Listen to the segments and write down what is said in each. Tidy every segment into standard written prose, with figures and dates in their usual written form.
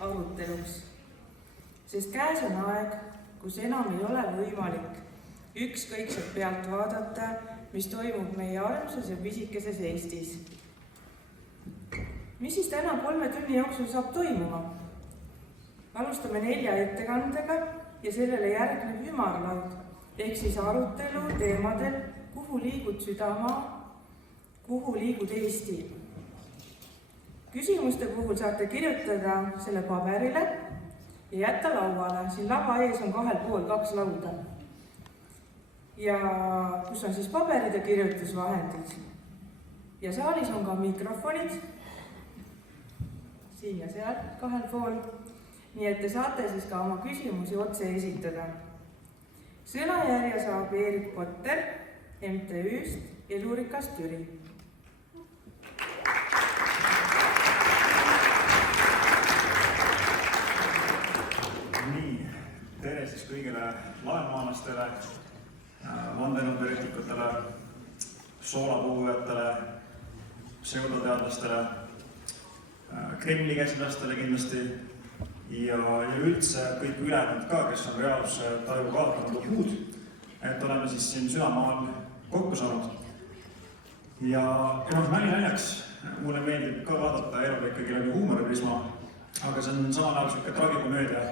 aruteluks, sest käes on aeg, kus enam ei ole võimalik ükskõikselt pealt vaadata, mis toimub meie armsas ja pisikeses Eestis. Mis siis täna 3 tunni jooksul saab toimuma? Alustame 4 ettekandega ja sellele järgneb ümarlaud, ehk siis arutelu teemadel, kuhu liigub südamaa, kuhu liigub Eesti. Küsimuste puhul saate kirjutada selle paberile ja jätta lauale. Siin lava ees on 2 pool 2 lauda. Ja kus on siis paberid ja kirjutusvahendid. Ja saalis on ka mikrofonid. Siin ja seal 2 pool. Nii et te saate siis ka oma küsimusi otse esitada. Sõnajärje saab Erik Potter MTÜ-st Elurikas Türi. Nii, tere siis kõigile laemaalastele, vandenõuteoreetikutele, soolapuhujatele, pseudoteadlastele, Kremli käsilastele kindlasti ja üldse kõik ülejäänud ka, kes on reaalsuse taju kaotanud puud, et oleme siis siin Südamaal kokku saanud. Ja naljaks, mulle meeldib ka vaadata elu ikkagi läbi huumoriprisma, aga see on samal ajal selline tragikomöödia,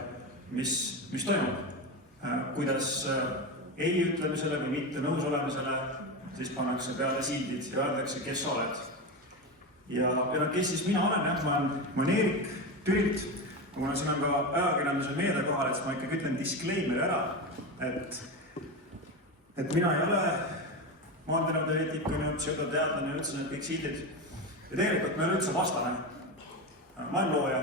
mis toimub. Kuidas ei ütlemisele või mitte nõus olemisele, siis pannakse peale sildid ja öeldakse, kes sa oled. Ja kes siis mina olen, ma olen Erik Türilt. Kuna siin on ka ajakirjanduse meedia kohal, et ma ikkagi ütlen disclaimer ära, et mina ei ole vandenõuteoreetik, pseudoteadlane, üldse need kõik sildid. Ja tegelikult ma ei ole üldse vastane. Ma olen looja.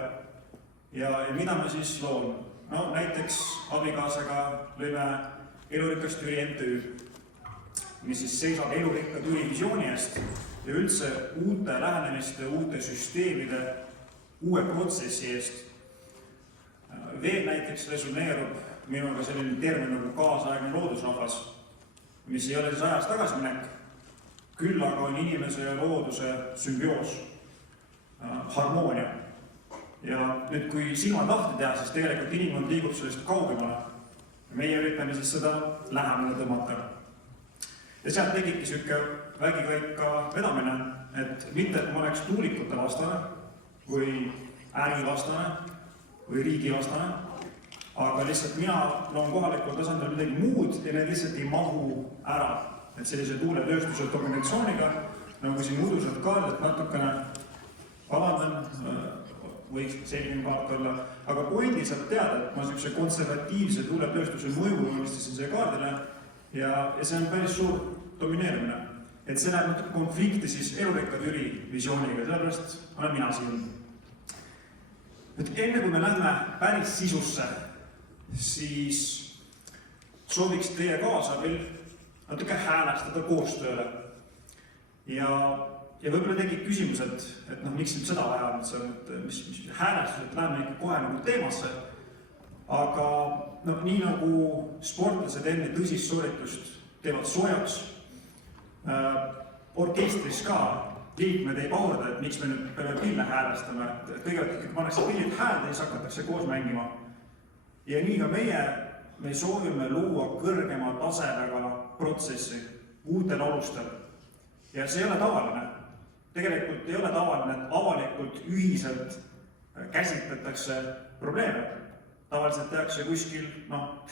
Ja mida ma siis loon? No näiteks abikaasaga lõime Elurikas Türi MTÜ, mis siis seisab elurikka Türi visiooni eest ja üldse uute lähenemiste, uute süsteemide, uue protsessi eest. Veel näiteks resoneerub minuga selline termin nagu kaasaegne loodusrahvas, mis ei ole siis ajas tagasiminek, küll aga on inimese ja looduse sümbioos, harmoonia. Ja nüüd, kui silmad lahti teha, siis tegelikult inimkond liigub sellest kaugemale. Meie üritame siis seda lähemale tõmmata. Ja sealt tegibki selline vägikaika vedamine, et mitte, et ma oleks tuulikute vastane või ärivastane või riigivastane, aga lihtsalt mina loon kohalikul tasandil midagi muud ja need lihtsalt ei mahu ära. Et sellise tuuletööstuse dominatsiooniga, nagu siin udused kaardid natukene vabandan, võiks selline kaart olla, aga pointi saab teada, et ma sellise konservatiivse tuuletööstuse mõju joonistasin see kaardile ja see on päris suur domineerimine. Et see läheb natuke konflikti siis elurikka Türi visiooniga, sellepärast olen mina siin. Et enne kui me lähme päris sisusse, siis sooviks teie kaasa veel natuke häälestada koostööle. Ja võib-olla tekib küsimus, et miks nüüd seda vaja on, mis häälestused läheme ikka kohe nagu teemasse. Aga nii nagu sportlased enne tõsist sooritust teevad soojaks, orkestris ka liikmed ei pahurda, et miks me nüüd peame pille häälestama, et kõigepealt ikkagi pannakse pillid häälde ja siis hakatakse koos mängima. Ja nii ka me soovime luua kõrgema tasemega protsessi uutel alustel. Ja see ei ole tavaline. Tegelikult ei ole tavaline, et avalikult ühiselt käsitletakse probleeme. Tavaliselt tehakse kuskil,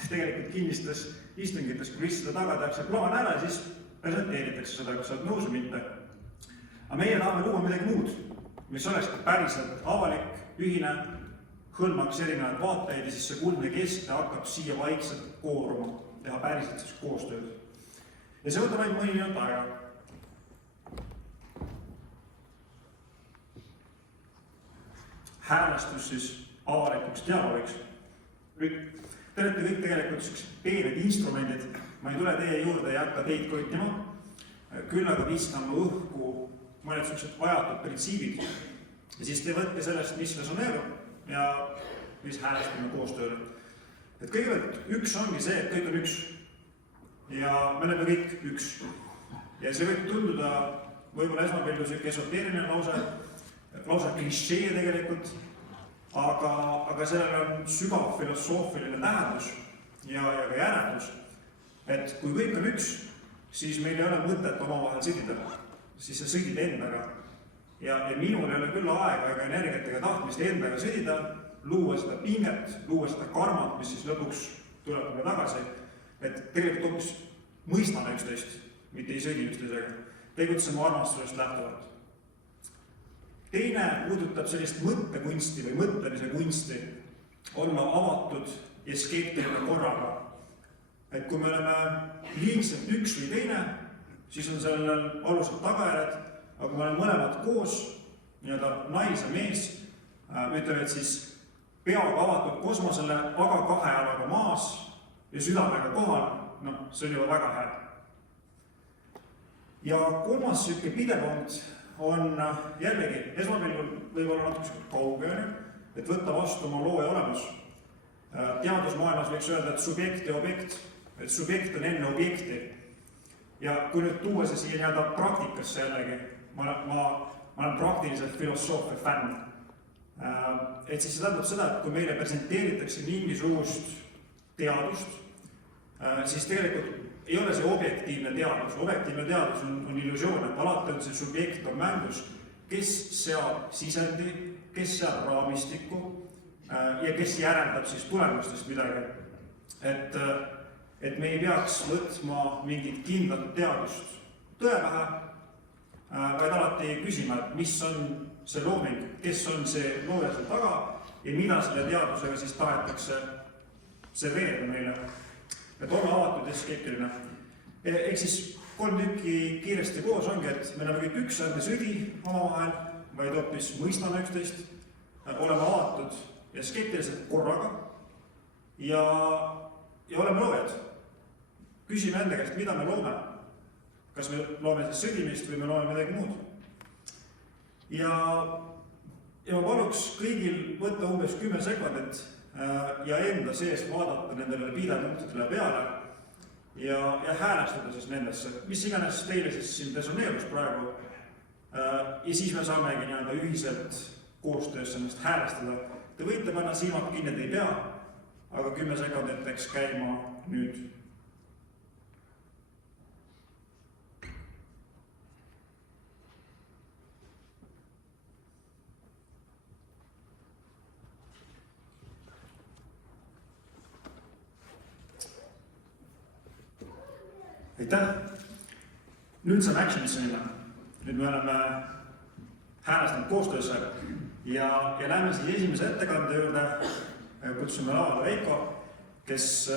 tegelikult kinnistes istungites, kui seda taga tehakse plaan ära ja siis presenteeritakse seda, kas sa oled nõus või mitte. Aga meie tahame luua midagi muud, mis oleks päriselt avalik, ühine, hõlmaks erinevaid vaateid ja siis see kuldne keste hakkab siia vaikselt kooruma, teha päriselt siis koostööd. Ja see võtab ainult mõni minut aega. Häälestus siis avalikuks dialoogiks. Te olete kõik tegelikult peened instrumendid, ma ei tule teie juurde ja hakka teid koitima, küll aga viskame õhku mõned sellised vajatud printsiibid ja siis te võtke sellest, mis resoneerub ja mis häälestame koostööle. Et kõigepealt üks ongi see, et kõik on üks ja me oleme kõik üks. Ja see võib tunduda võib-olla esmapildu selline esoteeriline lause klišee tegelikult, aga aga sellel on sügav filosoofiline tähendus ja ka järeldus, et kui kõik on üks, siis meil ei ole mõtet omavahel sõdida, siis sa sõdid endaga. Ja minul ei ole küll aega ega energiat ega tahtmist endaga sõdida, luua seda pinget, luua seda karmat, mis siis lõpuks tuleb mulle tagasi, et tegelikult hoopis mõistame üksteist, mitte ei sõdi üksteisega, tegutseme armastusest lähtuvalt. Teine puudutab sellist mõttekunsti või mõtlemise kunsti, olla avatud ja skeptiline korraga. Et kui me oleme liigselt üks või teine, siis on sellel alused tagajärjed, aga kui me oleme mõlemad koos, nii-öelda nais ja mees, ütleme, et siis peaga avatud kosmosele, aga kahe jalaga maas ja südamega kohal, see on juba väga hea. Ja kolmas selline pidepunkt on jällegi esmapilgul võib-olla natuke kaugele, et võtta vastu oma looja olemus. Teadusmaailmas võiks öelda, et subjekt ja objekt, et subjekt on enne objekti. Ja kui nüüd tuua see siia nii-öelda praktikasse jällegi, ma olen praktiliselt filosoofia fänn. Et siis see tähendab seda, et kui meile presenteeritakse mingisugust teadust, siis tegelikult ei ole see objektiivne teadus. Objektiivne teadus on illusioon, et alati on see subjekt on mängus, kes seab sisendi, kes seab raamistikku ja kes järeldab siis tulemustest midagi. Et me ei peaks võtma mingit kindlat teadust tõe pähe, vaid alati küsima, et mis on see looming, kes on see looja seal taga ja mida selle teadusega siis tahetakse serveerida meile. Et olla avatud ja skeptiline. Ehk siis 3 tükki kiiresti koos ongi, et me oleme kõik üks, ärme sõdi omavahel, vaid hoopis mõistame üksteist, oleme avatud ja skeptilised korraga ja oleme loojad. Küsime enda käest, mida me loome. Kas me loome siis sõdimist või me loome midagi muud. Ja ma paluks kõigil võtta umbes 10 sekundit ja enda sees vaadata nendele pidepunktidele peale ja häälestada siis nendesse, mis iganes teile siis siin resoneerus praegu. Ja siis me saamegi nii-öelda ühiselt koostöös ennast häälestada. Te võite panna silmad kinni, et ei pea, aga 10 sekundit läks käima nüüd. Aitäh! Nüüd saame actionisse minna. Nüüd me oleme häälestanud koostöösse ja lähme siis esimese ettekande juurde. Kutsume lavale Veiko, kes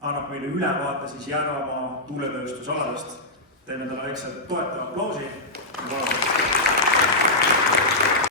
annab meile ülevaate siis Järvamaa tuuletööstusaladest. Teeme talle väikse toetava